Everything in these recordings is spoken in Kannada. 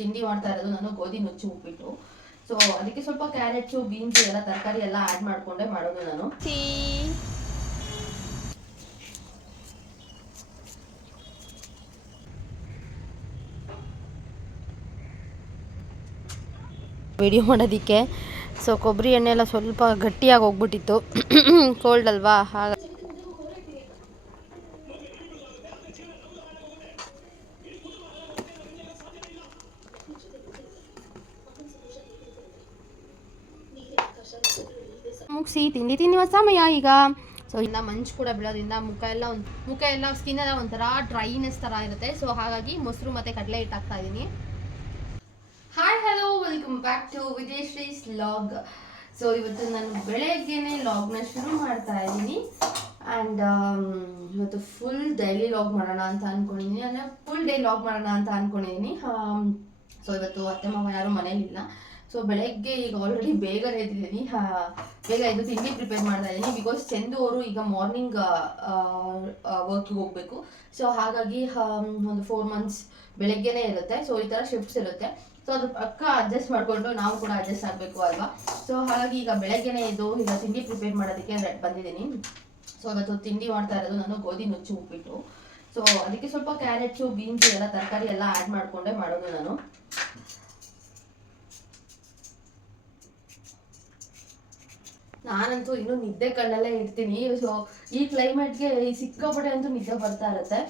ತಿಂಡಿ ಮಾಡ್ತಾ ಇರೋದು ನಾನು ಗೋಧಿ ಮುಚ್ಚಿ ಉಪ್ಪಿಟ್ಟು ಸೊ ಅದಕ್ಕೆ ಸ್ವಲ್ಪ ಕ್ಯಾರೆಟ್ಸು ಬೀನ್ಸ್ ಎಲ್ಲ ತರಕಾರಿ ಎಲ್ಲ ಆ್ಯಡ್ ಮಾಡೋದು ನಾನು ಮಾಡೋದಿಕ್ಕೆ ಸೊ ಕೊಬ್ಬರಿ ಎಣ್ಣೆ ಎಲ್ಲ ಸ್ವಲ್ಪ ಗಟ್ಟಿಯಾಗಿ ಹೋಗ್ಬಿಟ್ಟಿತ್ತು ಕೋಲ್ಡ್ ಅಲ್ವಾ ಹಾಗೆ ಮುಗಿಸಿ ಸಮಯ ಈಗ ಸೊ ಮಂಚ್ ಕೂಡ ಬಿಡೋದ್ರಿಂದ ಮುಖ ಎಲ್ಲ ಮುಖ ಎಲ್ಲ ಸ್ಕಿನ್ ಎಲ್ಲ ಒಂದರ ಡ್ರೈನೆಸ್ ತರ ಇರುತ್ತೆ ಸೊ ಹಾಗಾಗಿ ಮೊಸರು ಮತ್ತೆ ಇಟ್ಟಾಗ್ತಾ ಇದೀನಿ ಲಾಗ್ ಸೊ ಇವತ್ತು ನಾನು ಬೆಳಗ್ಗೆನೆ ಲಾಗ್ನ ಶುರು ಮಾಡ್ತಾ ಇವತ್ತು ಫುಲ್ ಡೈಲಿ ಲಾಗ್ ಮಾಡೋಣ ಅಂತ ಅನ್ಕೊಂಡಿದೀನಿ ಫುಲ್ ಡೇ ಲಾಗ್ ಮಾಡೋಣ ಅಂತ ಇವತ್ತು ಅತ್ತೆ ಮಾವ ಯಾರು ಮನೇಲಿಲ್ಲ ಸೊ ಬೆಳಗ್ಗೆ ಈಗ ಆಲ್ರೆಡಿ ಬೇಗನೆ ಇದ್ದಿದ್ದೀನಿ ಬೇಗ ಇದು ತಿಂಡಿ ಪ್ರಿಪೇರ್ ಮಾಡ್ತಾ ಇದ್ದೀನಿ ಬಿಕಾಸ್ ಚೆಂದು ಅವರು ಈಗ ಮಾರ್ನಿಂಗ್ ವರ್ಕ್ ಹೋಗ್ಬೇಕು ಸೊ ಹಾಗಾಗಿ ಒಂದು ಫೋರ್ ಮಂತ್ಸ್ ಬೆಳಗ್ಗೆನೇ ಇರುತ್ತೆ ಸೊ ಈ ಥರ ಶಿಫ್ಟ್ಸ್ ಇರುತ್ತೆ ಸೊ ಅದ್ರ ಪಕ್ಕ ಅಡ್ಜಸ್ಟ್ ಮಾಡಿಕೊಂಡು ನಾವು ಕೂಡ ಅಡ್ಜಸ್ಟ್ ಆಗಬೇಕು ಅಲ್ವಾ ಸೊ ಹಾಗಾಗಿ ಈಗ ಬೆಳಗ್ಗೆನೇ ಇದು ಈಗ ತಿಂಡಿ ಪ್ರಿಪೇರ್ ಮಾಡೋದಕ್ಕೆ ಬಂದಿದ್ದೀನಿ ಸೊ ಅದು ತಿಂಡಿ ಮಾಡ್ತಾ ಇರೋದು ನಾನು ಗೋಧಿ ನುಚ್ಚಿ ಉಪ್ಪಿಟ್ಟು ಸೊ ಅದಕ್ಕೆ ಸ್ವಲ್ಪ ಕ್ಯಾರೆಟ್ಸು ಬೀನ್ಸ್ ಎಲ್ಲ ತರಕಾರಿ ಎಲ್ಲ ಆ್ಯಡ್ ಮಾಡಿಕೊಂಡೆ ಮಾಡೋದು ನಾನು ನಾನಂತೂ ಇನ್ನು ನಿದ್ದೆ ಕಣ್ಣಲ್ಲೇ ಇರ್ತೀನಿ ಸೊ ಈ ಕ್ಲೈಮೇಟ್ಗೆ ಈ ಸಿಕ್ಕಾಪಟ್ಟೆ ಅಂತೂ ನಿದ್ದೆ ಬರ್ತಾ ಇರುತ್ತೆ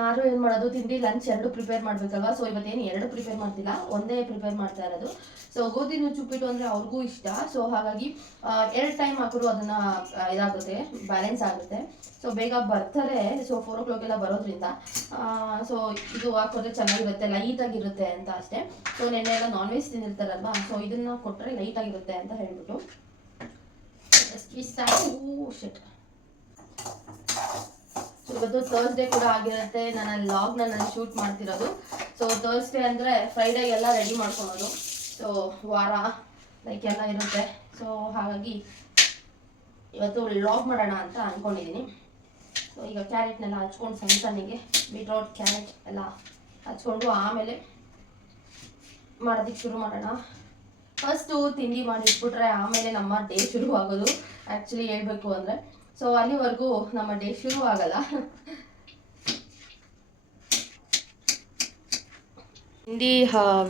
ಯಾರು ಏನು ಮಾಡೋದು ತಿಂಡಿ ಲಂಚ್ ಎರಡು ಪ್ರಿಪೇರ್ ಮಾಡ್ಬೇಕಾಗ ಸೊ ಇವತ್ತೇನು ಎರಡು ಪ್ರಿಪೇರ್ ಮಾಡ್ತಿಲ್ಲ ಒಂದೇ ಪ್ರಿಪೇರ್ ಮಾಡ್ತಾ ಇರೋದು ಸೊ ಗೋಧಿ ನೋಡಿ ಚುಪ್ಪಿಟ್ಟು ಅಂದ್ರೆ ಅವ್ರಿಗೂ ಇಷ್ಟ ಸೊ ಹಾಗಾಗಿ ಎರಡು ಟೈಮ್ ಹಾಕಿದ್ರು ಅದನ್ನ ಇದಾಗುತ್ತೆ ಬ್ಯಾಲೆನ್ಸ್ ಆಗುತ್ತೆ ಸೊ ಬೇಗ ಬರ್ತಾರೆ ಸೊ ಫೋರ್ ಓ ಕ್ಲಾಕ್ ಬರೋದ್ರಿಂದ ಸೊ ಇದು ಹಾಕೋದ್ರೆ ಚೆನ್ನಾಗಿರುತ್ತೆ ಲೈಟ್ ಆಗಿರುತ್ತೆ ಅಂತ ಅಷ್ಟೆ ಸೊ ನೆನ್ನೆ ಎಲ್ಲ ನಾನ್ ವೆಜ್ ತಿನ್ನಿರ್ತಾರಲ್ವಾ ಸೊ ಇದನ್ನ ಕೊಟ್ಟರೆ ಲೈಟ್ ಆಗಿರುತ್ತೆ ಅಂತ ಹೇಳ್ಬಿಟ್ಟು ಸೊ ಇವತ್ತು ಥರ್ಸ್ಡೇ ಕೂಡ ಆಗಿರುತ್ತೆ ನನ್ನ ಲಾಗ್ ನಾನು ಶೂಟ್ ಮಾಡ್ತಿರೋದು ಸೊ ಅಂದ್ರೆ ಅಂದರೆ ಎಲ್ಲ ರೆಡಿ ಮಾಡ್ಕೊಳೋದು ಸೊ ವಾರ ಲೈಕ್ ಎಲ್ಲ ಇರುತ್ತೆ ಸೊ ಹಾಗಾಗಿ ಇವತ್ತು ಲಾಗ್ ಮಾಡೋಣ ಅಂತ ಅಂದ್ಕೊಂಡಿದ್ದೀನಿ ಸೊ ಈಗ ಕ್ಯಾರೆಟ್ನೆಲ್ಲ ಹಚ್ಕೊಂಡು ಸಣ್ಣ ಸಣ್ಣಗೆ ಬೀಟ್ರೋಟ್ ಕ್ಯಾರೆಟ್ ಎಲ್ಲ ಹಚ್ಕೊಂಡು ಆಮೇಲೆ ಮಾಡೋದಕ್ಕೆ ಶುರು ಮಾಡೋಣ ಫಸ್ಟ್ ತಿಂಡಿ ಮಾಡಿಟ್ಬಿಟ್ರೆ ಆಮೇಲೆ ನಮ್ಮ ಡೇ ಶುರು ಆಗೋದು ಆ್ಯಕ್ಚುಲಿ ಹೇಳಬೇಕು ಅಂದರೆ ಸೊ ಅಲ್ಲಿವರೆಗೂ ನಮ್ಮ ಡೇ ಶುರು ಆಗಲ್ಲ ತಿಂಡಿ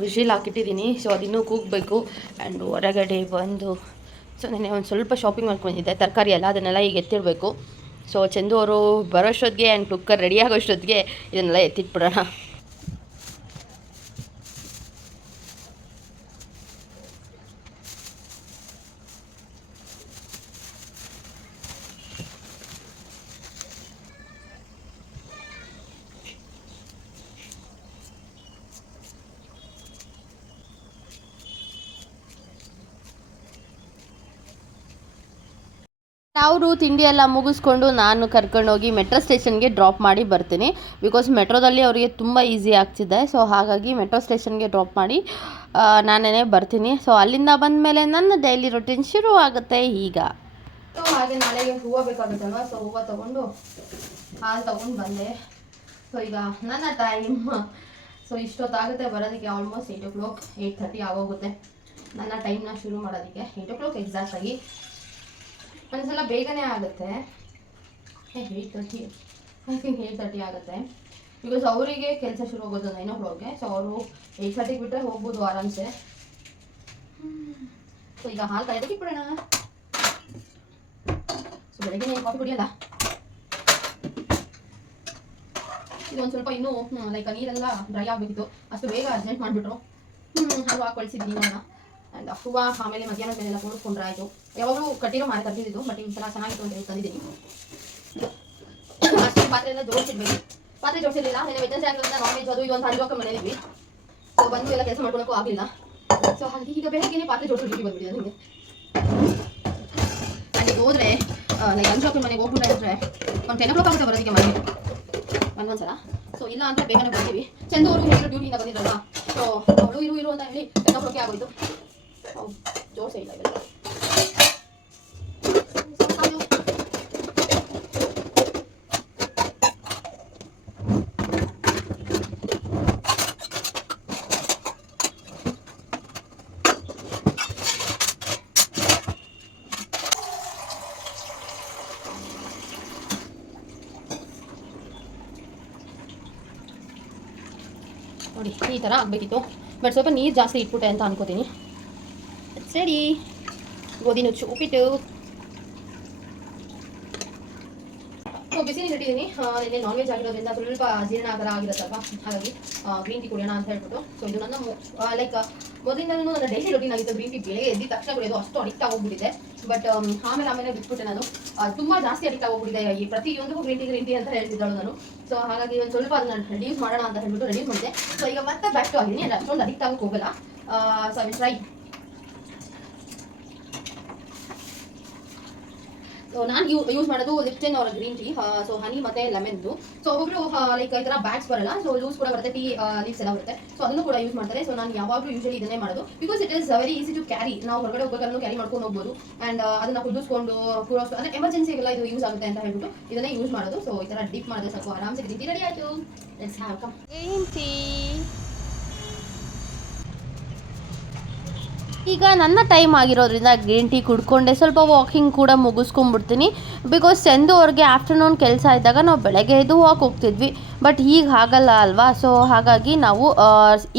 ವಿಶಿಲ್ ಹಾಕಿಟ್ಟಿದ್ದೀನಿ ಸೊ ಅದಿನ್ನೂ ಕೂಗ್ಬೇಕು ಆ್ಯಂಡ್ ಹೊರಗಡೆ ಬಂದು ಸೊ ನಾನೆ ಒಂದು ಸ್ವಲ್ಪ ಶಾಪಿಂಗ್ ಮಾಡ್ಕೊಂಡು ಬಂದಿದ್ದೆ ತರಕಾರಿ ಎಲ್ಲ ಅದನ್ನೆಲ್ಲ ಈಗ ಎತ್ತಿಡಬೇಕು ಸೊ ಅವರು ಬರೋಷ್ಟೊತ್ತಿಗೆ ಆ್ಯಂಡ್ ಕುಕ್ಕರ್ ರೆಡಿ ಆಗೋಷ್ಟೊತ್ತಿಗೆ ಇದನ್ನೆಲ್ಲ ಎತ್ತಿಟ್ಬಿಡೋಣ ಅವರು ತಿಂಡಿ ಎಲ್ಲ ಮುಗಿಸ್ಕೊಂಡು ನಾನು ಕರ್ಕೊಂಡೋಗಿ ಮೆಟ್ರೋ ಸ್ಟೇಷನ್ಗೆ ಡ್ರಾಪ್ ಮಾಡಿ ಬರ್ತೀನಿ ಬಿಕಾಸ್ ಮೆಟ್ರೋದಲ್ಲಿ ಅವರಿಗೆ ತುಂಬ ಈಸಿ ಆಗ್ತಿದೆ ಸೊ ಹಾಗಾಗಿ ಮೆಟ್ರೋ ಸ್ಟೇಷನ್ಗೆ ಡ್ರಾಪ್ ಮಾಡಿ ನಾನೇನೇ ಬರ್ತೀನಿ ಸೊ ಅಲ್ಲಿಂದ ಬಂದ ಮೇಲೆ ನನ್ನ ಡೈಲಿ ರೊಟೀನ್ ಶುರು ಆಗುತ್ತೆ ಈಗ ಸೊ ಹಾಗೆ ನಾಳೆಗೆ ಹೂವು ಬೇಕಾಗುತ್ತಲ್ವ ಸೊ ಹೂವು ತಗೊಂಡು ಹಾಲು ತಗೊಂಡು ಬಂದೆ ಸೊ ಈಗ ನನ್ನ ಟೈಮ್ ಸೊ ಇಷ್ಟೊತ್ತಾಗುತ್ತೆ ಬರೋದಕ್ಕೆ ಆಲ್ಮೋಸ್ಟ್ ಏಯ್ಟ್ ಓ ಕ್ಲಾಕ್ ಏಯ್ಟ್ ತರ್ಟಿ ಆಗೋಗುತ್ತೆ ನನ್ನ ಟೈಮ್ನ ಶುರು ಮಾಡೋದಕ್ಕೆ ಏಯ್ಟ್ ಓ ಕ್ಲಾಕ್ ಎಕ್ಸಾಕ್ಟಾಗಿ ಒಂದ್ಸಲ ಬೇಗನೆ ಆಗುತ್ತೆ ಏಯ್ ತರ್ಟಿ ಐ ತಿಂಕ್ ತರ್ಟಿ ಆಗುತ್ತೆ ಬಿಕಾಸ್ ಅವರಿಗೆ ಕೆಲಸ ಶುರು ಆಗೋದು ನೈನೋ ಹೋಗಿ ಸೊ ಅವರು ಏಯ್ಟ್ ತರ್ಟಿಗೆ ಬಿಟ್ಟರೆ ಹೋಗ್ಬೋದು ಆರಾಮ್ಸೆ ಸೊ ಈಗ ಹಾಲು ಕಾಯ್ದಕ್ಕೆ ಬಿಡೋಣ ಸೊ ಬೆಳಗ್ಗೆ ನೀವು ಕಾಫಿ ಕುಡಿಯಲ್ಲ ಒಂದು ಸ್ವಲ್ಪ ಇನ್ನೂ ಲೈಕ್ ನೀರೆಲ್ಲ ಡ್ರೈ ಆಗಬೇಕಿತ್ತು ಅಷ್ಟು ಬೇಗ ಅರ್ಜೆಂಟ್ ಮಾಡಿಬಿಟ್ರು ಹಾಲು ಹಾಕಿ ಕಳಿಸಿದ್ದೀನಿ ನಾನು ಅಂತ ಹೂವು ಆಮೇಲೆ ಮಧ್ಯಾಹ್ನ ಮೇಲೆಲ್ಲ ಕೂಡಿಸ್ಕೊಂಡ್ರೆ ಯಾವಾಗಲೂ ಕಟ್ಟಿರೋ ಮಾಡಿ ತರ್ತಿದ್ದು ಬಟ್ ಈ ಸಲ ಚೆನ್ನಾಗಿತ್ತು ಅಂತ ಹೇಳಿ ತಂದಿದ್ದೀನಿ ಅಷ್ಟು ಪಾತ್ರೆಯಿಂದ ಜೋಡಿಸಿಡ್ಬೇಕು ಪಾತ್ರೆ ಜೋಡಿಸಿರಲಿಲ್ಲ ನೆನೆ ವ್ಯತ್ಯಾಸ ಆಗಿರೋದ್ರಿಂದ ನಾನ್ ವೆಜ್ ಅದು ಇದು ಒಂದು ಹಂಜೋಕ ಮನೇಲಿ ಸೊ ಬಂದು ಎಲ್ಲ ಕೆಲಸ ಮಾಡ್ಕೊಳಕ್ಕೂ ಆಗಲಿಲ್ಲ ಸೊ ಹಾಗೆ ಈಗ ಬೇಗನೆ ಪಾತ್ರೆ ಜೋಡಿಸಿ ಬಂದ್ಬಿಟ್ಟಿದೆ ನಿಮಗೆ ಅಲ್ಲಿಗೆ ಹೋದ್ರೆ ಲೈಕ್ ಅಂಜೋಕ ಮನೆಗೆ ಹೋಗ್ಬಿಟ್ಟಿದ್ರೆ ಒಂದು ಟೆನ್ ಓ ಕ್ಲಾಕ್ ಆಗುತ್ತೆ ಬರೋದಕ್ಕೆ ಮನೆಗೆ ಒಂದೊಂದ್ಸಲ ಸೊ ಇಲ್ಲ ಅಂತ ಬೇಗನೆ ಬರ್ತೀವಿ ಚೆಂದ ಅವರು ಹೇಳಿದ್ರು ಡ್ಯೂಟಿಯಿಂದ ಬಂದಿದ್ರಲ್ವಾ ಸೊ ಅವಳು ಇರು ಇರು ಅಂತ ಹೇಳಿ ಟೆನ್ ಓ ಆಗೋಯ್ತು ఆ్్్్్్్్్్్్్్్్్్్్్్్్్్్్్్్్్్్్్్్్్్్్్్్్్్్్్్్్్్్్్్్్్్్్్్్్్్్్్్్్్్్్్్్్్్్్్్్్్్్్్్్్్్్్్్్్్్్్్్్్్్్్్్్్్్్్్్్్్్్్్్్్్్్్్్్్్్్్్్్్్్్్్్్్్్్్్్్్్్్్్్్్్్్్్్్్్్్్్్్్్్్్్్్్్్్్్్్్్్్్్్్్్్్్్్్్్్్్్్్్్్్్్్్్్్్్్్్ ೀನಿ ನಾನ್ವೆಜ್ ಆಗಿರೋದ್ರಿಂದ ಸ್ವಲ್ಪ ಜೀರ್ಣ ಹತ್ರ ಆಗಿರತ್ತಲ್ವಾ ಹಾಗಾಗಿ ಗ್ರೀನ್ ಟೀ ಕುಡಿಯೋಣ ಅಂತ ಹೇಳ್ಬಿಟ್ಟು ಇದು ನಾನು ಲೈಕ್ ಡೈಲಿ ರೊಡಿನ ಗ್ರೀನ್ ಟೀ ಬೆಳೆ ಇದ್ದೀನಿ ತಕ್ಷಣಗಳು ಇದು ಅಷ್ಟು ಅಡಿಕ್ಟ್ ಆಗೋಗ್ಬಿಟ್ಟಿದೆ ಬಟ್ ಆಮೇಲೆ ಆಮೇಲೆ ಬಿಟ್ಬಿಟ್ಟೆ ನಾನು ತುಂಬಾ ಜಾಸ್ತಿ ಅಡಿಕ್ಟ್ ಆಗೋಗ್ಬಿಟ್ಟಿದೆ ಈ ಪ್ರತಿಯೊಂದು ಗ್ರೀನ್ ಟೀ ಗ್ರೀನ್ ಅಂತ ಹೇಳ್ತಿದ್ದಾಳು ನಾನು ಸೊ ಹಾಗಾಗಿ ಸ್ವಲ್ಪ ಅದನ್ನ ರಿಡೀಸ್ ಮಾಡೋಣ ಅಂತ ಹೇಳ್ಬಿಟ್ಟು ರೆಡಿ ಮಾಡಿದ್ದೆ ಸೊ ಈಗ ಮತ್ತೆ ಬ್ಯಾಟ್ ಆಗಿದ್ದೀನಿ ಅಡಿಕ್ಟ್ ಆಗಿ ಹೋಗಲ್ಲ ಸೊ ನಾನು ಯೂಸ್ ಮಾಡೋದು ಲಿಫ್ಟೆನ್ ಅವರ ಗ್ರೀನ್ ಟೀ ಸೊ ಹನಿ ಮತ್ತೆ ಲೆಮೆನ್ದು ಸೊ ಒಬ್ಬರು ಲೈಕ್ ಈ ತರ ಬ್ಯಾಗ್ಸ್ ಬರಲ್ಲ ಸೊ ಲೂಸ್ ಕೂಡ ಬರುತ್ತೆ ಟೀ ಲೀವ್ಸ್ ಎಲ್ಲ ಬರುತ್ತೆ ಸೊ ಅದನ್ನು ಕೂಡ ಯೂಸ್ ಮಾಡ್ತಾರೆ ಸೊ ನಾನು ಯಾವಾಗಲೂ ಯೂಶಲಿ ಇದನ್ನೇ ಮಾಡೋದು because it is very easy to carry ನಾವು ಹೊರಗಡೆ ಹೋಗೋಕೆ ಕ್ಯಾರಿ ಮಾಡ್ಕೊಂಡು ಹೋಗಬಹುದು ಅಂಡ್ ಅದನ್ನ ಕುದಿಸ್ಕೊಂಡು ಅಂದ್ರೆ ಎಮರ್ಜೆನ್ಸಿ ಎಲ್ಲ ಇದು ಯೂಸ್ ಆಗುತ್ತೆ ಅಂತ ಹೇಳ್ಬಿಟ್ಟು ಇದನ್ನೇ ಯೂಸ್ ಮಾಡೋದು ಸೊ ಈ ತರ ಡಿಪ್ ಮಾಡಿದ್ರೆ ಸ್ವಲ್ಪ ಆರಾಮ್ ರೆಡಿ ಆಯಿತು ಈಗ ನನ್ನ ಟೈಮ್ ಆಗಿರೋದ್ರಿಂದ ಗ್ರೀನ್ ಟೀ ಕುಡ್ಕೊಂಡೆ ಸ್ವಲ್ಪ ವಾಕಿಂಗ್ ಕೂಡ ಮುಗಿಸ್ಕೊಂಡ್ಬಿಡ್ತೀನಿ ಬಿಕಾಸ್ ಅವ್ರಿಗೆ ಆಫ್ಟರ್ನೂನ್ ಕೆಲಸ ಇದ್ದಾಗ ನಾವು ಬೆಳಗ್ಗೆ ಎದ್ದು ವಾಕ್ ಹೋಗ್ತಿದ್ವಿ ಬಟ್ ಈಗ ಆಗಲ್ಲ ಅಲ್ವಾ ಸೊ ಹಾಗಾಗಿ ನಾವು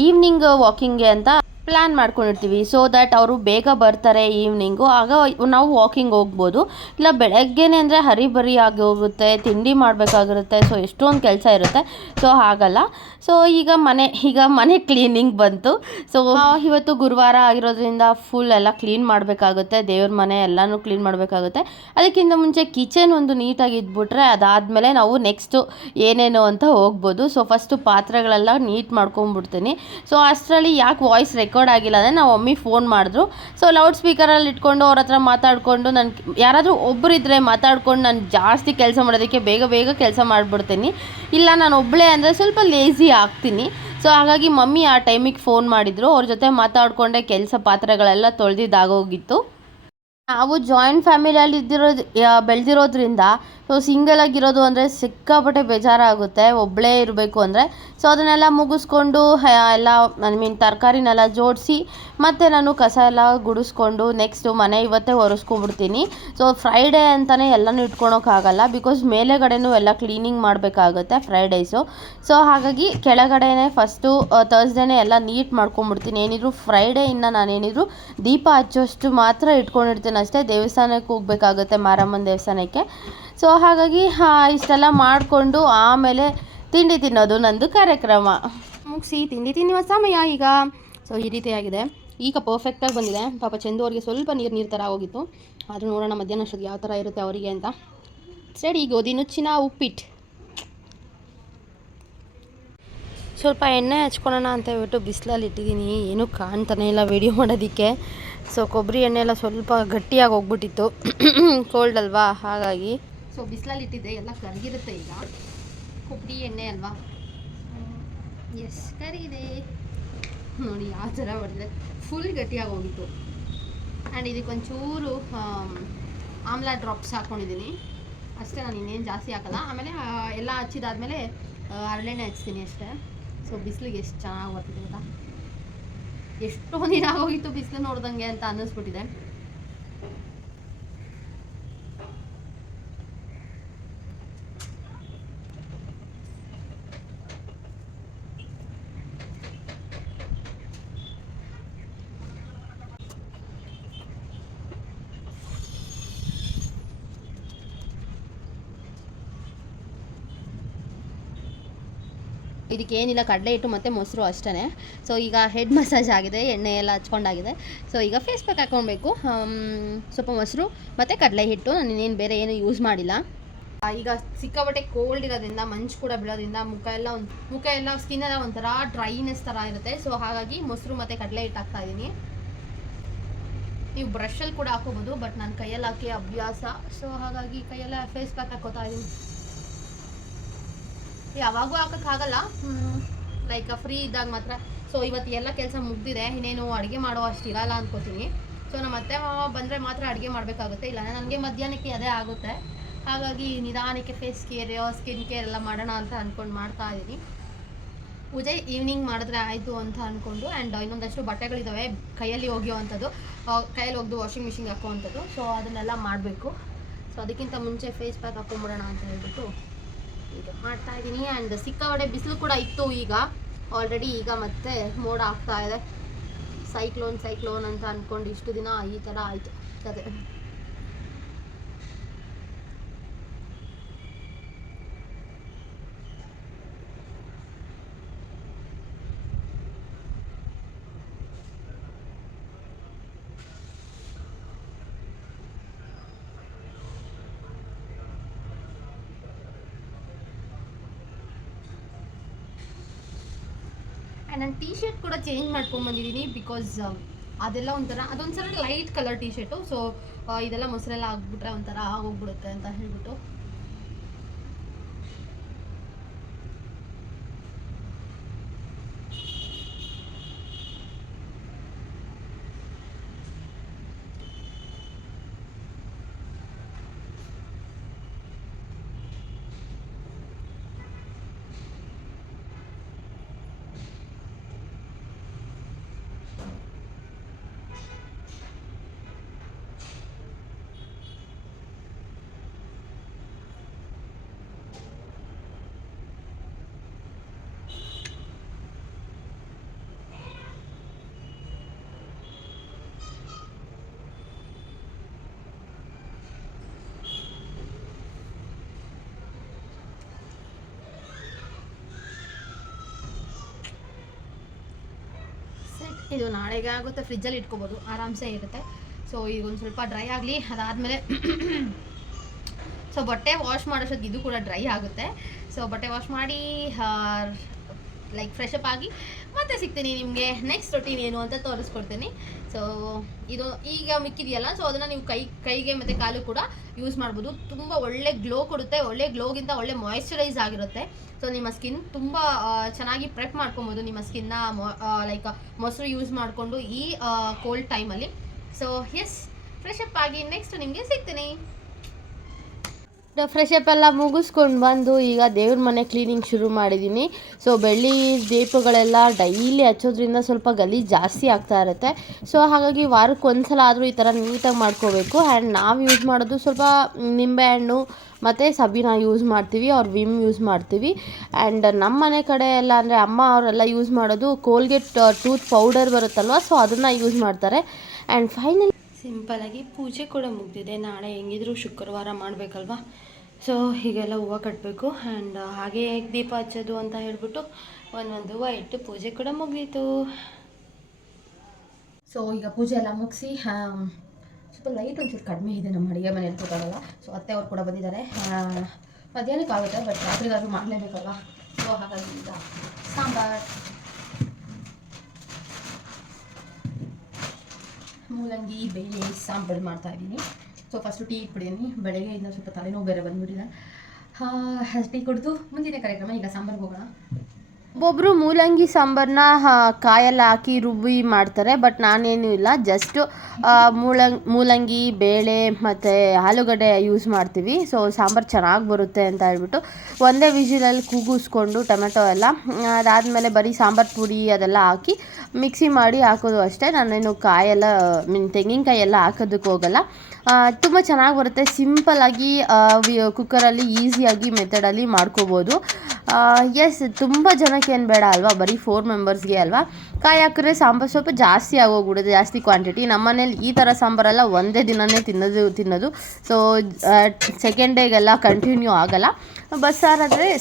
ಈವ್ನಿಂಗ್ ವಾಕಿಂಗ್ ಅಂತ ಪ್ಲ್ಯಾನ್ ಮಾಡ್ಕೊಂಡಿರ್ತೀವಿ ಸೊ ದ್ಯಾಟ್ ಅವರು ಬೇಗ ಬರ್ತಾರೆ ಈವ್ನಿಂಗು ಆಗ ನಾವು ವಾಕಿಂಗ್ ಹೋಗ್ಬೋದು ಇಲ್ಲ ಬೆಳಗ್ಗೆನೇ ಅಂದರೆ ಹರಿ ಬರಿ ಆಗಿ ಹೋಗುತ್ತೆ ತಿಂಡಿ ಮಾಡಬೇಕಾಗಿರುತ್ತೆ ಸೊ ಎಷ್ಟೊಂದು ಕೆಲಸ ಇರುತ್ತೆ ಸೊ ಹಾಗಲ್ಲ ಸೊ ಈಗ ಮನೆ ಈಗ ಮನೆ ಕ್ಲೀನಿಂಗ್ ಬಂತು ಸೊ ಇವತ್ತು ಗುರುವಾರ ಆಗಿರೋದ್ರಿಂದ ಫುಲ್ ಎಲ್ಲ ಕ್ಲೀನ್ ಮಾಡಬೇಕಾಗುತ್ತೆ ದೇವ್ರ ಮನೆ ಎಲ್ಲನೂ ಕ್ಲೀನ್ ಮಾಡಬೇಕಾಗುತ್ತೆ ಅದಕ್ಕಿಂತ ಮುಂಚೆ ಕಿಚನ್ ಒಂದು ನೀಟಾಗಿ ಇದ್ಬಿಟ್ರೆ ಅದಾದಮೇಲೆ ನಾವು ನೆಕ್ಸ್ಟು ಏನೇನು ಅಂತ ಹೋಗ್ಬೋದು ಸೊ ಫಸ್ಟು ಪಾತ್ರೆಗಳೆಲ್ಲ ನೀಟ್ ಮಾಡ್ಕೊಂಬಿಡ್ತೀನಿ ಸೊ ಅಷ್ಟರಲ್ಲಿ ಯಾಕೆ ವಾಯ್ಸ್ ರೆಕಾರ್ಡ್ ರೆಕಾರ್ಡ್ ಆಗಿಲ್ಲ ಅಂದರೆ ನಾವು ಮಮ್ಮಿ ಫೋನ್ ಮಾಡಿದ್ರು ಸೊ ಲೌಡ್ ಸ್ಪೀಕರಲ್ಲಿ ಇಟ್ಕೊಂಡು ಅವ್ರ ಹತ್ರ ಮಾತಾಡಿಕೊಂಡು ನಾನು ಯಾರಾದರೂ ಒಬ್ಬರಿದ್ದರೆ ಮಾತಾಡ್ಕೊಂಡು ನಾನು ಜಾಸ್ತಿ ಕೆಲಸ ಮಾಡೋದಕ್ಕೆ ಬೇಗ ಬೇಗ ಕೆಲಸ ಮಾಡಿಬಿಡ್ತೀನಿ ಇಲ್ಲ ನಾನು ಒಬ್ಬಳೇ ಅಂದರೆ ಸ್ವಲ್ಪ ಲೇಸಿ ಆಗ್ತೀನಿ ಸೊ ಹಾಗಾಗಿ ಮಮ್ಮಿ ಆ ಟೈಮಿಗೆ ಫೋನ್ ಮಾಡಿದರು ಅವ್ರ ಜೊತೆ ಮಾತಾಡಿಕೊಂಡೆ ಕೆಲಸ ಪಾತ್ರಗಳೆಲ್ಲ ತೊಳೆದಿದ್ದಾಗೋಗಿತ್ತು ನಾವು ಜಾಯಿಂಟ್ ಫ್ಯಾಮಿಲಿಯಲ್ಲಿ ಇದ್ದಿರೋದು ಬೆಳೆದಿರೋದ್ರಿಂದ ಸೊ ಸಿಂಗಲ್ ಆಗಿರೋದು ಅಂದರೆ ಸಿಕ್ಕಾಪಟ್ಟೆ ಬೇಜಾರಾಗುತ್ತೆ ಒಬ್ಬಳೇ ಇರಬೇಕು ಅಂದರೆ ಸೊ ಅದನ್ನೆಲ್ಲ ಮುಗಿಸ್ಕೊಂಡು ಎಲ್ಲ ಐ ಮೀನ್ ತರಕಾರಿನೆಲ್ಲ ಜೋಡಿಸಿ ಮತ್ತು ನಾನು ಕಸ ಎಲ್ಲ ಗುಡಿಸ್ಕೊಂಡು ನೆಕ್ಸ್ಟು ಮನೆ ಇವತ್ತೇ ಒರೆಸ್ಕೊಬಿಡ್ತೀನಿ ಸೊ ಫ್ರೈಡೇ ಅಂತಲೇ ಎಲ್ಲನೂ ಇಟ್ಕೊಳೋಕ್ಕಾಗಲ್ಲ ಬಿಕಾಸ್ ಮೇಲೆಗಡೆನೂ ಎಲ್ಲ ಕ್ಲೀನಿಂಗ್ ಮಾಡಬೇಕಾಗುತ್ತೆ ಫ್ರೈಡೇಸು ಸೊ ಹಾಗಾಗಿ ಕೆಳಗಡೆನೇ ಫಸ್ಟು ತರ್ಸ್ಡೇನೇ ಎಲ್ಲ ನೀಟ್ ಮಾಡ್ಕೊಂಡ್ಬಿಡ್ತೀನಿ ಏನಿದ್ರು ಫ್ರೈಡೇ ನಾನು ನಾನೇನಿದ್ರು ದೀಪ ಹಚ್ಚೋಷ್ಟು ಮಾತ್ರ ಇಟ್ಕೊಂಡಿರ್ತೀನಿ ಅಷ್ಟೇ ದೇವಸ್ಥಾನಕ್ಕೆ ಹೋಗಬೇಕಾಗುತ್ತೆ ಮಾರಮ್ಮನ ದೇವಸ್ಥಾನಕ್ಕೆ ಸೊ ಹಾಗಾಗಿ ಇಷ್ಟೆಲ್ಲ ಮಾಡಿಕೊಂಡು ಆಮೇಲೆ ತಿಂಡಿ ತಿನ್ನೋದು ನಂದು ಕಾರ್ಯಕ್ರಮ ಮುಗಿಸಿ ತಿಂಡಿ ತಿನ್ನುವ ಸಮಯ ಈಗ ಸೊ ಈ ರೀತಿಯಾಗಿದೆ ಈಗ ಪರ್ಫೆಕ್ಟಾಗಿ ಬಂದಿದೆ ಪಾಪ ಅವರಿಗೆ ಸ್ವಲ್ಪ ನೀರು ನೀರು ಥರ ಹೋಗಿತ್ತು ಆದರೂ ನೋಡೋಣ ಮಧ್ಯಾಹ್ನ ಅಷ್ಟು ಯಾವ ಥರ ಇರುತ್ತೆ ಅವರಿಗೆ ಅಂತ ಸರಿ ಈಗ ನುಚ್ಚಿನ ಉಪ್ಪಿಟ್ಟು ಸ್ವಲ್ಪ ಎಣ್ಣೆ ಹಚ್ಕೊಳ್ಳೋಣ ಅಂತ ಹೇಳ್ಬಿಟ್ಟು ಬಿಸಿಲಲ್ಲಿ ಇಟ್ಟಿದ್ದೀನಿ ಏನೂ ಕಾಣ್ತಾನೆ ಇಲ್ಲ ವೀಡಿಯೋ ಮಾಡೋದಕ್ಕೆ ಸೊ ಕೊಬ್ಬರಿ ಎಣ್ಣೆ ಎಲ್ಲ ಸ್ವಲ್ಪ ಗಟ್ಟಿಯಾಗಿ ಹೋಗ್ಬಿಟ್ಟಿತ್ತು ಕೋಲ್ಡ್ ಅಲ್ವಾ ಹಾಗಾಗಿ ಸೊ ಬಿಸಿಲಲ್ಲಿ ಇಟ್ಟಿದ್ದೆ ಎಲ್ಲ ಕರಗಿರುತ್ತೆ ಈಗ ಕೊಬ್ಬರಿ ಎಣ್ಣೆ ಅಲ್ವಾ ಎಷ್ಟು ಕರಿಗಿದೆ ನೋಡಿ ಯಾವ ಥರ ಬರ್ತಿದೆ ಫುಲ್ ಗಟ್ಟಿಯಾಗಿ ಹೋಗಿತ್ತು ಆ್ಯಂಡ್ ಇದಕ್ಕೊಂಚೂರು ಆಮ್ಲ ಡ್ರಾಪ್ಸ್ ಹಾಕ್ಕೊಂಡಿದ್ದೀನಿ ಅಷ್ಟೇ ನಾನು ಇನ್ನೇನು ಜಾಸ್ತಿ ಹಾಕೋಲ್ಲ ಆಮೇಲೆ ಎಲ್ಲ ಹಚ್ಚಿದಾದ್ಮೇಲೆ ಅರಳೆಣ್ಣೆ ಹಚ್ತೀನಿ ಅಷ್ಟೇ ಸೊ ಬಿಸಿಲಿಗೆ ಎಷ್ಟು ಚೆನ್ನಾಗಿ ಬರ್ತದೆ ಅಂತ ಎಷ್ಟೋ ದಿನ ನೋಡಿತ್ತು ಬಿಸಿಲು ನೋಡ್ದಂಗೆ ಅಂತ ಅನ್ನಿಸ್ಬಿಟ್ಟಿದೆ ಇದಕ್ಕೆ ಏನಿಲ್ಲ ಕಡಲೆ ಹಿಟ್ಟು ಮತ್ತೆ ಮೊಸರು ಅಷ್ಟೇ ಸೊ ಈಗ ಹೆಡ್ ಮಸಾಜ್ ಆಗಿದೆ ಎಣ್ಣೆ ಎಲ್ಲ ಹಚ್ಕೊಂಡಾಗಿದೆ ಸೊ ಈಗ ಫೇಸ್ ಪ್ಯಾಕ್ ಹಾಕ್ಕೊಳ್ಬೇಕು ಸ್ವಲ್ಪ ಮೊಸರು ಮತ್ತು ಕಡಲೆ ಹಿಟ್ಟು ನಾನು ಇನ್ನೇನು ಬೇರೆ ಏನು ಯೂಸ್ ಮಾಡಿಲ್ಲ ಈಗ ಸಿಕ್ಕಪಟೆ ಕೋಲ್ಡ್ ಇರೋದ್ರಿಂದ ಮಂಚ್ ಕೂಡ ಬಿಡೋದ್ರಿಂದ ಮುಖ ಎಲ್ಲ ಒಂದು ಮುಖ ಎಲ್ಲ ಸ್ಕಿನ್ ಎಲ್ಲ ಒಂಥರ ಡ್ರೈನೆಸ್ ಥರ ಇರುತ್ತೆ ಸೊ ಹಾಗಾಗಿ ಮೊಸರು ಮತ್ತು ಕಡಲೆ ಹಿಟ್ಟು ಹಾಕ್ತಾ ಇದ್ದೀನಿ ನೀವು ಬ್ರಷಲ್ಲಿ ಕೂಡ ಹಾಕೋಬೋದು ಬಟ್ ನಾನು ಕೈಯಲ್ಲಿ ಹಾಕಿ ಅಭ್ಯಾಸ ಸೊ ಹಾಗಾಗಿ ಕೈಯೆಲ್ಲ ಫೇಸ್ ಪ್ಯಾಕ್ ಹಾಕೋತಾ ಇದ್ದೀನಿ ಯಾವಾಗೂ ಹಾಕೋಕ್ಕಾಗಲ್ಲ ಲೈಕ್ ಫ್ರೀ ಇದ್ದಾಗ ಮಾತ್ರ ಸೊ ಇವತ್ತು ಎಲ್ಲ ಕೆಲಸ ಮುಗ್ದಿದೆ ಇನ್ನೇನು ಅಡುಗೆ ಮಾಡೋ ಅಷ್ಟು ಇರಲ್ಲ ಅಂದ್ಕೋತೀನಿ ಸೊ ನಮ್ಮ ಅತ್ತೆ ಮಾವ ಬಂದರೆ ಮಾತ್ರ ಅಡುಗೆ ಮಾಡಬೇಕಾಗುತ್ತೆ ಇಲ್ಲ ನನಗೆ ಮಧ್ಯಾಹ್ನಕ್ಕೆ ಅದೇ ಆಗುತ್ತೆ ಹಾಗಾಗಿ ನಿಧಾನಕ್ಕೆ ಫೇಸ್ ಕೇರ್ ಸ್ಕಿನ್ ಕೇರ್ ಎಲ್ಲ ಮಾಡೋಣ ಅಂತ ಅಂದ್ಕೊಂಡು ಇದ್ದೀನಿ ಪೂಜೆ ಈವ್ನಿಂಗ್ ಮಾಡಿದ್ರೆ ಆಯಿತು ಅಂತ ಅಂದ್ಕೊಂಡು ಆ್ಯಂಡ್ ಇನ್ನೊಂದಷ್ಟು ಬಟ್ಟೆಗಳಿದ್ದಾವೆ ಕೈಯ್ಯಲ್ಲಿ ಹೋಗ್ಯವಂಥದ್ದು ಕೈಯಲ್ಲಿ ಹೋಗ್ದು ವಾಷಿಂಗ್ ಮಿಷಿನ್ ಹಾಕೋವಂಥದ್ದು ಸೊ ಅದನ್ನೆಲ್ಲ ಮಾಡಬೇಕು ಸೊ ಅದಕ್ಕಿಂತ ಮುಂಚೆ ಫೇಸ್ ಪ್ಯಾಕ್ ಹಾಕ್ಕೊಂಡ್ಬಿಡೋಣ ಅಂತ ಹೇಳ್ಬಿಟ್ಟು ಇದು ಮಾಡ್ತಾ ಇದ್ದೀನಿ ಆ್ಯಂಡ್ ಸಿಕ್ಕಾಪಡೆ ಬಿಸಿಲು ಕೂಡ ಇತ್ತು ಈಗ ಆಲ್ರೆಡಿ ಈಗ ಮತ್ತೆ ಮೋಡ ಆಗ್ತಾ ಇದೆ ಸೈಕ್ಲೋನ್ ಸೈಕ್ಲೋನ್ ಅಂತ ಅಂದ್ಕೊಂಡು ಇಷ್ಟು ದಿನ ಈ ಥರ ಆಯಿತು ಅದೇ ನಾನು ಟೀ ಶರ್ಟ್ ಕೂಡ ಚೇಂಜ್ ಮಾಡ್ಕೊಂಡ್ಬಂದಿದ್ದೀನಿ ಬಿಕಾಸ್ ಅದೆಲ್ಲ ಒಂಥರ ಅದೊಂದು ಸಲ light colour T shirt so ಇದೆಲ್ಲ ಮೊಸರೆಲ್ಲ ಆಗ್ಬಿಟ್ರೆ ಒಂಥರ ಆಗೋಗ್ಬಿಡುತ್ತೆ ಅಂತ ಹೇಳ್ಬಿಟ್ಟು ಇದು ನಾಳೆಗೆ ಆಗುತ್ತೆ ಫ್ರಿಜ್ಜಲ್ಲಿ ಇಟ್ಕೋಬೋದು ಆರಾಮ್ಸೆ ಇರುತ್ತೆ ಸೊ ಒಂದು ಸ್ವಲ್ಪ ಡ್ರೈ ಆಗಲಿ ಅದಾದಮೇಲೆ ಸೊ ಬಟ್ಟೆ ವಾಶ್ ಮಾಡೋಷ್ಟೊತ್ತಿಗೆ ಇದು ಕೂಡ ಡ್ರೈ ಆಗುತ್ತೆ ಸೊ ಬಟ್ಟೆ ವಾಶ್ ಮಾಡಿ ಲೈಕ್ ಫ್ರೆಶ್ಅಪ್ ಆಗಿ ಮತ್ತೆ ಸಿಗ್ತೀನಿ ನಿಮಗೆ ನೆಕ್ಸ್ಟ್ ರೊಟೀನ್ ಏನು ಅಂತ ತೋರಿಸ್ಕೊಡ್ತೀನಿ ಸೊ ಇದು ಈಗ ಮಿಕ್ಕಿದೆಯಲ್ಲ ಸೊ ಅದನ್ನು ನೀವು ಕೈ ಕೈಗೆ ಮತ್ತು ಕಾಲು ಕೂಡ ಯೂಸ್ ಮಾಡ್ಬೋದು ತುಂಬ ಒಳ್ಳೆ ಗ್ಲೋ ಕೊಡುತ್ತೆ ಒಳ್ಳೆ ಗ್ಲೋಗಿಂತ ಒಳ್ಳೆ ಮಾಯಿಶ್ಚರೈಸ್ ಆಗಿರುತ್ತೆ ಸೊ ನಿಮ್ಮ ಸ್ಕಿನ್ ತುಂಬ ಚೆನ್ನಾಗಿ ಪ್ರೆಕ್ಟ್ ಮಾಡ್ಕೊಬೋದು ನಿಮ್ಮ ಸ್ಕಿನ್ನ ಲೈಕ್ ಮೊಸರು ಯೂಸ್ ಮಾಡಿಕೊಂಡು ಈ ಕೋಲ್ಡ್ ಟೈಮಲ್ಲಿ ಸೊ ಎಸ್ ಫ್ರೆಶಪ್ ಆಗಿ ನೆಕ್ಸ್ಟ್ ನಿಮಗೆ ಸಿಗ್ತೀನಿ ಫ್ರೆಶ್ ಅಪ್ ಎಲ್ಲ ಮುಗಿಸ್ಕೊಂಡು ಬಂದು ಈಗ ದೇವ್ರ ಮನೆ ಕ್ಲೀನಿಂಗ್ ಶುರು ಮಾಡಿದ್ದೀನಿ ಸೊ ಬೆಳ್ಳಿ ದೀಪಗಳೆಲ್ಲ ಡೈಲಿ ಹಚ್ಚೋದ್ರಿಂದ ಸ್ವಲ್ಪ ಗಲಿ ಜಾಸ್ತಿ ಆಗ್ತಾ ಇರುತ್ತೆ ಸೊ ಹಾಗಾಗಿ ವಾರಕ್ಕೆ ವಾರಕ್ಕೊಂದ್ಸಲ ಆದರೂ ಈ ಥರ ನೀಟಾಗಿ ಮಾಡ್ಕೋಬೇಕು ಆ್ಯಂಡ್ ನಾವು ಯೂಸ್ ಮಾಡೋದು ಸ್ವಲ್ಪ ನಿಂಬೆಹಣ್ಣು ಹಣ್ಣು ಮತ್ತು ಸಬೀನ ಯೂಸ್ ಮಾಡ್ತೀವಿ ಅವ್ರು ವಿಮ್ ಯೂಸ್ ಮಾಡ್ತೀವಿ ಆ್ಯಂಡ್ ನಮ್ಮ ಮನೆ ಕಡೆ ಎಲ್ಲ ಅಂದರೆ ಅಮ್ಮ ಅವರೆಲ್ಲ ಯೂಸ್ ಮಾಡೋದು ಕೋಲ್ಗೇಟ್ ಟೂತ್ ಪೌಡರ್ ಬರುತ್ತಲ್ವ ಸೊ ಅದನ್ನು ಯೂಸ್ ಮಾಡ್ತಾರೆ ಆ್ಯಂಡ್ ಫೈನಲಿ ಸಿಂಪಲಾಗಿ ಪೂಜೆ ಕೂಡ ಮುಗಿದಿದೆ ನಾಳೆ ಹೆಂಗಿದ್ರು ಶುಕ್ರವಾರ ಮಾಡಬೇಕಲ್ವ ಸೊ ಹೀಗೆಲ್ಲ ಹೂವು ಕಟ್ಟಬೇಕು ಆ್ಯಂಡ್ ಹಾಗೆ ಹೇಗೆ ದೀಪ ಹಚ್ಚೋದು ಅಂತ ಹೇಳಿಬಿಟ್ಟು ಒಂದೊಂದು ಹೂವು ಇಟ್ಟು ಪೂಜೆ ಕೂಡ ಮುಗಿಯಿತು ಸೊ ಈಗ ಪೂಜೆ ಎಲ್ಲ ಮುಗಿಸಿ ಸ್ವಲ್ಪ ಲೈಟ್ ಒಂದು ಸ್ವಲ್ಪ ಕಡಿಮೆ ಇದೆ ನಮ್ಮ ಅಡುಗೆ ಮನೆಯಲ್ಲಿ ತಗೋಳಲ್ಲ ಸೊ ಅತ್ತೆ ಅವ್ರು ಕೂಡ ಬಂದಿದ್ದಾರೆ ಮಧ್ಯಾಹ್ನಕ್ಕಾಗುತ್ತೆ ಬಟ್ ರಾತ್ರಿಗಾದ್ರೂ ಮಾಡಲೇಬೇಕಲ್ವಾ ಸೊ ಹಾಗಾಗಿ ಈಗ ಸಾಂಬಾರ್ ಮೂಲಂಗಿ ಬೇಳೆ ಸಾಂಬಾರು ಮಾಡ್ತಾ ಇದ್ದೀನಿ ಸೊ ಫಸ್ಟು ಟೀ ಕುಡಿದೀನಿ ಬೆಳಗ್ಗೆ ಇನ್ನೂ ಸ್ವಲ್ಪ ತಲೆನೋವು ಬೇರೆ ಬಂದು ಹಾ ಟೀ ಕುಡಿದು ಮುಂದಿನ ಕಾರ್ಯಕ್ರಮ ಈಗ ಸಾಂಬಾರ್ಗೆ ಹೋಗೋಣ ಒಬ್ಬೊಬ್ರು ಮೂಲಂಗಿ ಸಾಂಬಾರನ್ನ ಕಾಯೆಲ್ಲ ಹಾಕಿ ರುಬ್ಬಿ ಮಾಡ್ತಾರೆ ಬಟ್ ನಾನೇನು ಇಲ್ಲ ಜಸ್ಟು ಮೂಲಂಗ್ ಮೂಲಂಗಿ ಬೇಳೆ ಮತ್ತು ಆಲೂಗಡ್ಡೆ ಯೂಸ್ ಮಾಡ್ತೀವಿ ಸೊ ಸಾಂಬಾರು ಚೆನ್ನಾಗಿ ಬರುತ್ತೆ ಅಂತ ಹೇಳ್ಬಿಟ್ಟು ಒಂದೇ ವಿಜಿಲಲ್ಲಿ ಕೂಗಿಸ್ಕೊಂಡು ಟೊಮೆಟೊ ಎಲ್ಲ ಅದಾದಮೇಲೆ ಬರೀ ಸಾಂಬಾರು ಪುಡಿ ಅದೆಲ್ಲ ಹಾಕಿ ಮಿಕ್ಸಿ ಮಾಡಿ ಹಾಕೋದು ಅಷ್ಟೇ ನಾನೇನು ಕಾಯೆಲ್ಲ ಮೀನ್ ತೆಂಗಿನಕಾಯಿ ಎಲ್ಲ ಹಾಕೋದಕ್ಕೆ ಹೋಗಲ್ಲ ತುಂಬ ಚೆನ್ನಾಗಿ ಬರುತ್ತೆ ಸಿಂಪಲ್ಲಾಗಿ ಕುಕ್ಕರಲ್ಲಿ ಈಸಿಯಾಗಿ ಮೆಥಡಲ್ಲಿ ಮಾಡ್ಕೋಬೋದು ಎಸ್ ತುಂಬ ಜನಕ್ಕೆ ಏನು ಬೇಡ ಅಲ್ವಾ ಬರೀ ಫೋರ್ ಮೆಂಬರ್ಸ್ಗೆ ಅಲ್ವಾ ಕಾಯಿ ಹಾಕಿದ್ರೆ ಸಾಂಬಾರು ಸ್ವಲ್ಪ ಜಾಸ್ತಿ ಆಗೋಗ್ಬಿಡೋದು ಜಾಸ್ತಿ ಕ್ವಾಂಟಿಟಿ ನಮ್ಮ ಮನೇಲಿ ಈ ಥರ ಸಾಂಬಾರೆಲ್ಲ ಒಂದೇ ದಿನವೇ ತಿನ್ನೋದು ತಿನ್ನೋದು ಸೊ ಸೆಕೆಂಡ್ ಡೇಗೆಲ್ಲ ಕಂಟಿನ್ಯೂ ಆಗಲ್ಲ ಬಸ್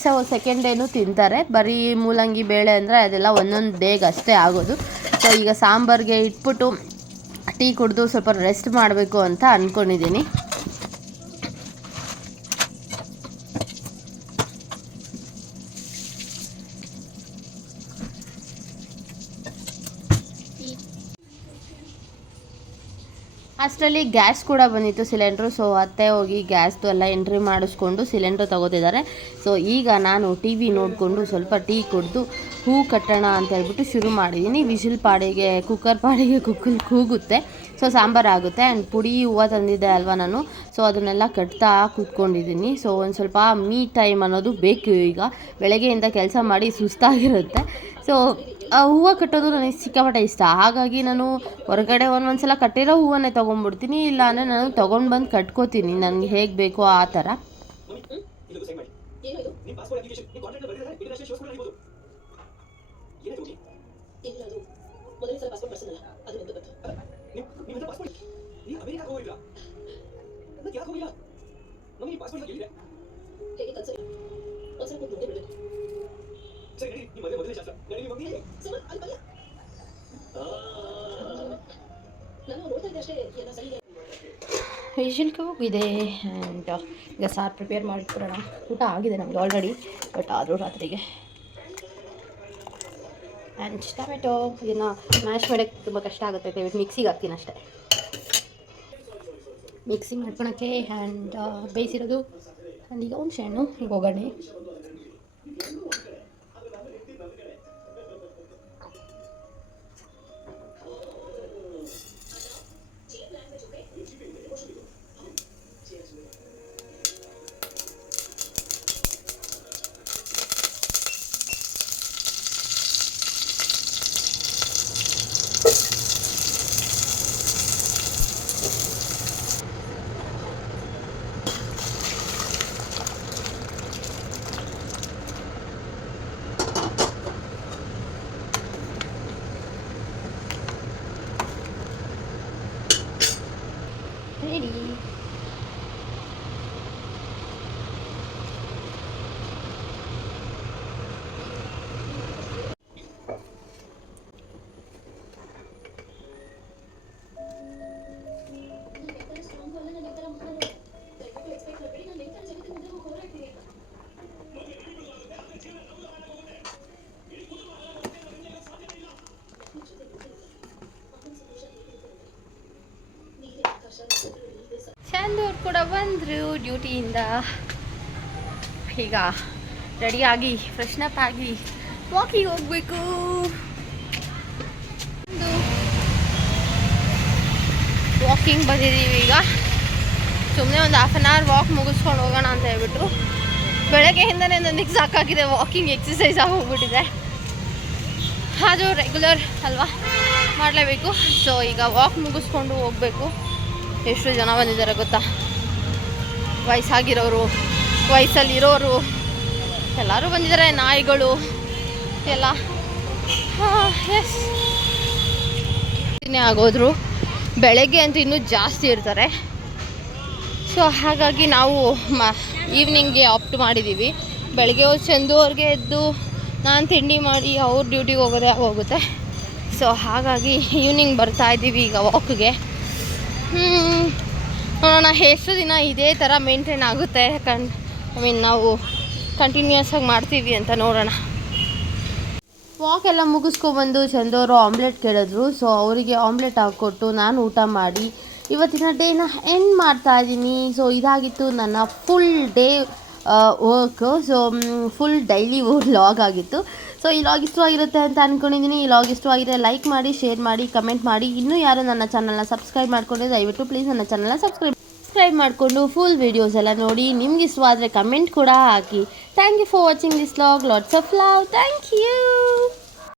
ಸೊ ಸೆಕೆಂಡ್ ಡೇನು ತಿಂತಾರೆ ಬರೀ ಮೂಲಂಗಿ ಬೇಳೆ ಅಂದರೆ ಅದೆಲ್ಲ ಒಂದೊಂದು ಡೇಗೆ ಅಷ್ಟೇ ಆಗೋದು ಸೊ ಈಗ ಸಾಂಬಾರಿಗೆ ಇಟ್ಬಿಟ್ಟು ಟೀ ಕುಡಿದು ಸ್ವಲ್ಪ ರೆಸ್ಟ್ ಮಾಡಬೇಕು ಅಂತ ಅಂದ್ಕೊಂಡಿದ್ದೀನಿ ಫಸ್ಟಲ್ಲಿ ಗ್ಯಾಸ್ ಕೂಡ ಬಂದಿತ್ತು ಸಿಲಿಂಡ್ರು ಸೊ ಅತ್ತೆ ಹೋಗಿ ಗ್ಯಾಸ್ದು ಎಲ್ಲ ಎಂಟ್ರಿ ಮಾಡಿಸ್ಕೊಂಡು ಸಿಲಿಂಡ್ರು ತೊಗೋತಿದ್ದಾರೆ ಸೊ ಈಗ ನಾನು ಟಿ ವಿ ನೋಡಿಕೊಂಡು ಸ್ವಲ್ಪ ಟೀ ಕುಡಿದು ಹೂ ಕಟ್ಟೋಣ ಅಂತ ಹೇಳ್ಬಿಟ್ಟು ಶುರು ಮಾಡಿದ್ದೀನಿ ವಿಶಿಲ್ ಪಾಡಿಗೆ ಕುಕ್ಕರ್ ಪಾಡಿಗೆ ಕುಕ್ಕಲ್ ಕೂಗುತ್ತೆ ಸೊ ಸಾಂಬಾರು ಆಗುತ್ತೆ ಆ್ಯಂಡ್ ಪುಡಿ ಹೂವು ತಂದಿದ್ದೆ ಅಲ್ವಾ ನಾನು ಸೊ ಅದನ್ನೆಲ್ಲ ಕಟ್ತಾ ಕೂತ್ಕೊಂಡಿದ್ದೀನಿ ಸೊ ಒಂದು ಸ್ವಲ್ಪ ಮೀ ಟೈಮ್ ಅನ್ನೋದು ಬೇಕು ಈಗ ಬೆಳಗ್ಗೆಯಿಂದ ಕೆಲಸ ಮಾಡಿ ಸುಸ್ತಾಗಿರುತ್ತೆ ಸೊ ಹೂವು ಕಟ್ಟೋದು ನನಗೆ ಸಿಕ್ಕಾಪಟ್ಟೆ ಇಷ್ಟ ಹಾಗಾಗಿ ನಾನು ಹೊರಗಡೆ ಒಂದ್ ಸಲ ಕಟ್ಟಿರೋ ಹೂವನ್ನೇ ತಗೊಂಡ್ಬಿಡ್ತೀನಿ ಇಲ್ಲ ಅಂದರೆ ನಾನು ತೊಗೊಂಡು ಬಂದು ಕಟ್ಕೋತೀನಿ ನನಗೆ ಹೇಗೆ ಬೇಕೋ ಆ ಥರ ೋಗಿದೆ ಆ್ಯಂಡ್ ಈಗ ಸಾರ್ ಪ್ರಿಪೇರ್ ಮಾಡಿ ಊಟ ಆಗಿದೆ ನಮಗೆ ಆಲ್ರೆಡಿ ಬಟ್ ಆದರೂ ರಾತ್ರಿಗೆ ಆ್ಯಂಡ್ ಟೊಮೆಟೊ ಇದನ್ನು ಮ್ಯಾಶ್ ಮಾಡೋಕ್ಕೆ ತುಂಬ ಕಷ್ಟ ಆಗುತ್ತೆ ಆಗತ್ತೈತೆ ಮಿಕ್ಸಿಗೆ ಹಾಕ್ತೀನಿ ಅಷ್ಟೇ ಮಿಕ್ಸಿ ಮಾಡ್ಕೊಳಕ್ಕೆ ಆ್ಯಂಡ್ ಬೇಯಿಸಿರೋದು ಈಗ ಹುಣಸೆ ಹಣ್ಣು ಈಗ ಒಗ್ಗರಣೆ ಕೂಡ ಬಂದ್ರು ಡ್ಯೂಟಿಯಿಂದ ಈಗ ರೆಡಿ ಆಗಿ ಫ್ರೆಶ್ ಅಪ್ ಆಗಿ ವಾಕಿಂಗ್ ಹೋಗಬೇಕು ಒಂದು ವಾಕಿಂಗ್ ಬಂದಿದ್ದೀವಿ ಈಗ ಸುಮ್ಮನೆ ಒಂದು ಹಾಫ್ ಅನ್ ಅವರ್ ವಾಕ್ ಮುಗಿಸ್ಕೊಂಡು ಹೋಗೋಣ ಅಂತ ಹೇಳ್ಬಿಟ್ಟು ಬೆಳಗ್ಗೆಯಿಂದನೇ ನನಗೆ ಎಕ್ಸಾಕ್ ಆಗಿದೆ ವಾಕಿಂಗ್ ಎಕ್ಸಸೈಸ್ ಆಗಿ ಹೋಗ್ಬಿಟ್ಟಿದೆ ಅದು ರೆಗ್ಯುಲರ್ ಅಲ್ವಾ ಮಾಡಲೇಬೇಕು ಸೊ ಈಗ ವಾಕ್ ಮುಗಿಸ್ಕೊಂಡು ಹೋಗ್ಬೇಕು ಎಷ್ಟು ಜನ ಬಂದಿದ್ದಾರೆ ಗೊತ್ತಾ ವಯಸ್ಸಾಗಿರೋರು ವಯಸ್ಸಲ್ಲಿರೋರು ಎಲ್ಲರೂ ಬಂದಿದ್ದಾರೆ ನಾಯಿಗಳು ಎಲ್ಲ ಹಾಂ ಎಸ್ನೇ ಆಗೋದ್ರು ಬೆಳಗ್ಗೆ ಅಂತ ಇನ್ನೂ ಜಾಸ್ತಿ ಇರ್ತಾರೆ ಸೊ ಹಾಗಾಗಿ ನಾವು ಮ ಈವ್ನಿಂಗ್ಗೆ ಆಪ್ಟ್ ಮಾಡಿದ್ದೀವಿ ಬೆಳಗ್ಗೆ ಹೋಗಿ ಚೆಂದುವರೆಗೆ ಎದ್ದು ನಾನು ತಿಂಡಿ ಮಾಡಿ ಅವ್ರ ಡ್ಯೂಟಿಗೆ ಹೋಗೋದೇ ಹೋಗುತ್ತೆ ಸೊ ಹಾಗಾಗಿ ಈವ್ನಿಂಗ್ ಬರ್ತಾಯಿದ್ದೀವಿ ಈಗ ವಾಕ್ಗೆ ನೋಡೋಣ ಎಷ್ಟು ದಿನ ಇದೇ ಥರ ಮೇಂಟೈನ್ ಆಗುತ್ತೆ ಕನ್ ಐ ಮೀನ್ ನಾವು ಕಂಟಿನ್ಯೂಸ್ ಆಗಿ ಮಾಡ್ತೀವಿ ಅಂತ ನೋಡೋಣ ವಾಕೆಲ್ಲ ಮುಗಿಸ್ಕೊಬಂದು ಚಂದವರು ಆಮ್ಲೆಟ್ ಕೇಳಿದ್ರು ಸೊ ಅವರಿಗೆ ಆಮ್ಲೆಟ್ ಹಾಕ್ಕೊಟ್ಟು ನಾನು ಊಟ ಮಾಡಿ ಇವತ್ತಿನ ಡೇನ ಎಂಡ್ ಮಾಡ್ತಾ ಮಾಡ್ತಾಯಿದ್ದೀನಿ ಸೊ ಇದಾಗಿತ್ತು ನನ್ನ full day work so full daily log ಆಗಿತ್ತು ಸೊ ಈ ಲಾಗ್ ಆಗಿರುತ್ತೆ ಅಂತ ಅನ್ಕೊಂಡಿದ್ದೀನಿ ಈ ಲಾಗ್ ಆಗಿದೆ ಲೈಕ್ ಮಾಡಿ ಶೇರ್ ಮಾಡಿ ಕಮೆಂಟ್ ಮಾಡಿ ಇನ್ನೂ ಯಾರು ನನ್ನ ಚಾನಲ್ನ ಸಬ್ಸ್ಕ್ರೈಬ್ ಮಾಡಿಕೊಂಡ್ರೆ ದಯವಿಟ್ಟು ಪ್ಲೀಸ್ ನನ್ನ ಚಾನಲ್ನ ಸಬ್ಸ್ಕ್ರೈಬ್ ಸಬ್ಸ್ಕ್ರೈಬ್ ಮಾಡಿಕೊಂಡು ಫುಲ್ ವೀಡಿಯೋಸ್ ಎಲ್ಲ ನೋಡಿ ನಿಮ್ಗೆ ಇಷ್ಟವಾದರೆ ಕಮೆಂಟ್ ಕೂಡ ಹಾಕಿ thank you for watching this log lots of love thank you